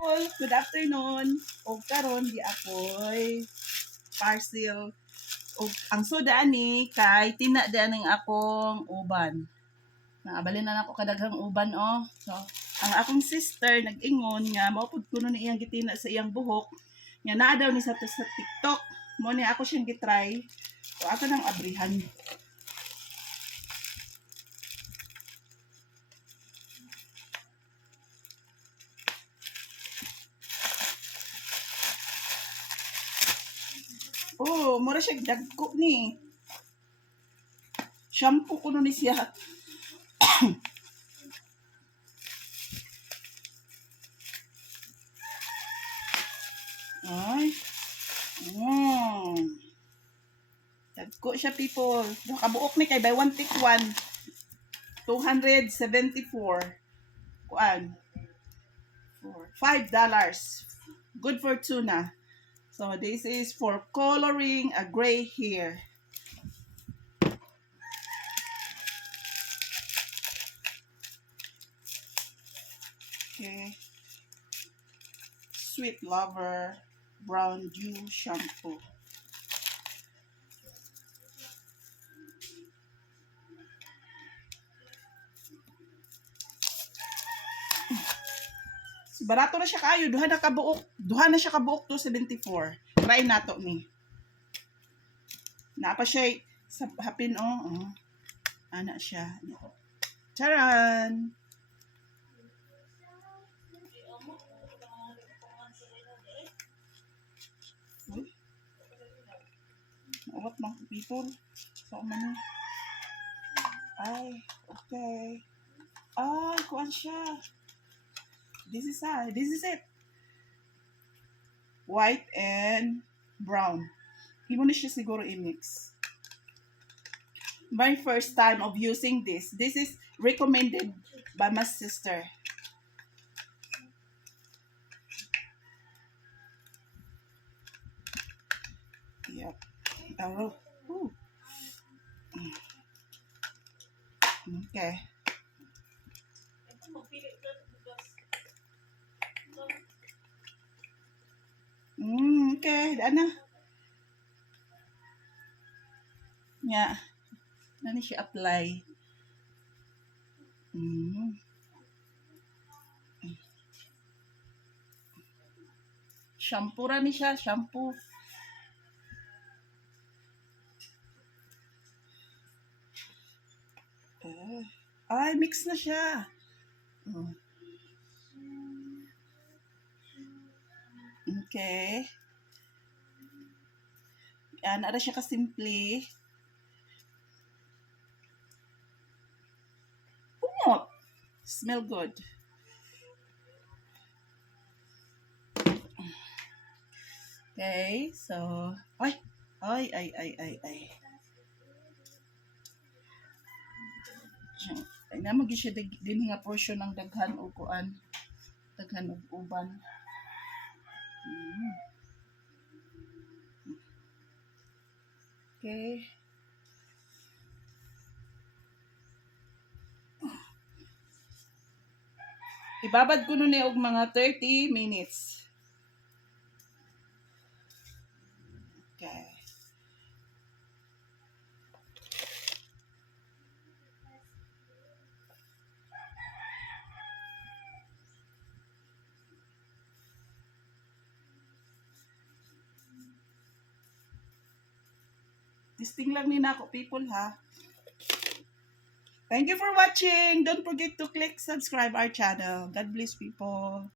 people, good afternoon. O karon di ako'y parcel. O ang suda ni kay tinadaan ng akong uban. Naabalin na ako kadaghang uban So, ang akong sister nag-ingon nga maupod kuno ni iyang gitina sa iyang buhok. Nga naa daw ni sa TikTok. Mo ni ako siyang gitry. O ako nang abrihan. Oh, mura siya dagko ni. Shampoo kuno ni siya. Ay. Dagko siya people. Nakabuok ni kay buy one take one. 274. Kuan. $5. Good for tuna. So this is for coloring a gray hair. Okay. Sweet Lover Brown Dew Shampoo. Barato na siya kayo. Duha na siya kabuok 274. Try nato ni. Napa siya sa hapin ana siya. Charan. What mga people? So man. Ay, okay. Ay, kuan siya. This is it. White and brown. Imo na siya siguro i-mix. My first time of using this. This is recommended by my sister. Yep. Oh. Okay. Okay, daan na. Nya. Nani siya apply. Shampoo ra ni siya, shampoo. Ay, mix na siya. Okay. Yan, ara siya kasimple. Smell good. Okay, so, ay. Ay na magi siya din nga portion ng daghan o kuan. Daghan og uban. Okay. Ibabad ko nun og mga 30 minutes. Okay. Testing lang ni nako people ha. Thank you for watching. Don't forget to click subscribe our channel. God bless people.